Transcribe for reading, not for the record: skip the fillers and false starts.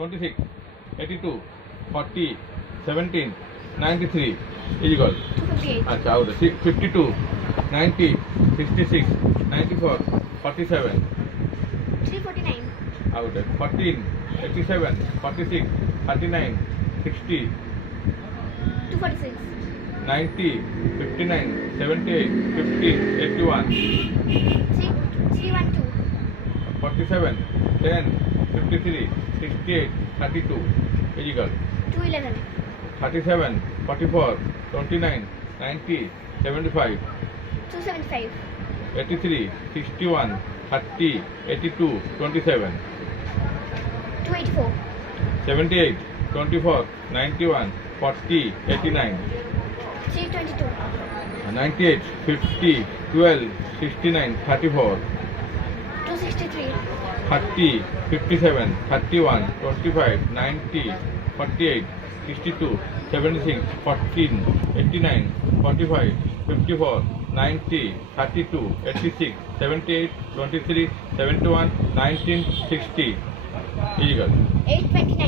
26, 82, 40, 17, 93. Equal. 258. अच्छा out. 52, 90, 66, 94, 47. 349. Out. 14, 87, 46, 39, 60, 246. 90, 59, 78, 50, 81, 312. 47, 10, 53, 68, 32. Equal. 211. 37, 44, 29, 90, 75, 275. 83, 61, 30, 82, 27, 284. 78, 24, 91, 40, 89, 322. 98, 50, 12, 69, 34, 263. 30, 57, 31, 25, 90, 48, 62, 76, 14, 89, 45, 54, 90, 32, 86, 78, 23, 71, 19, 60. Illegal. 829.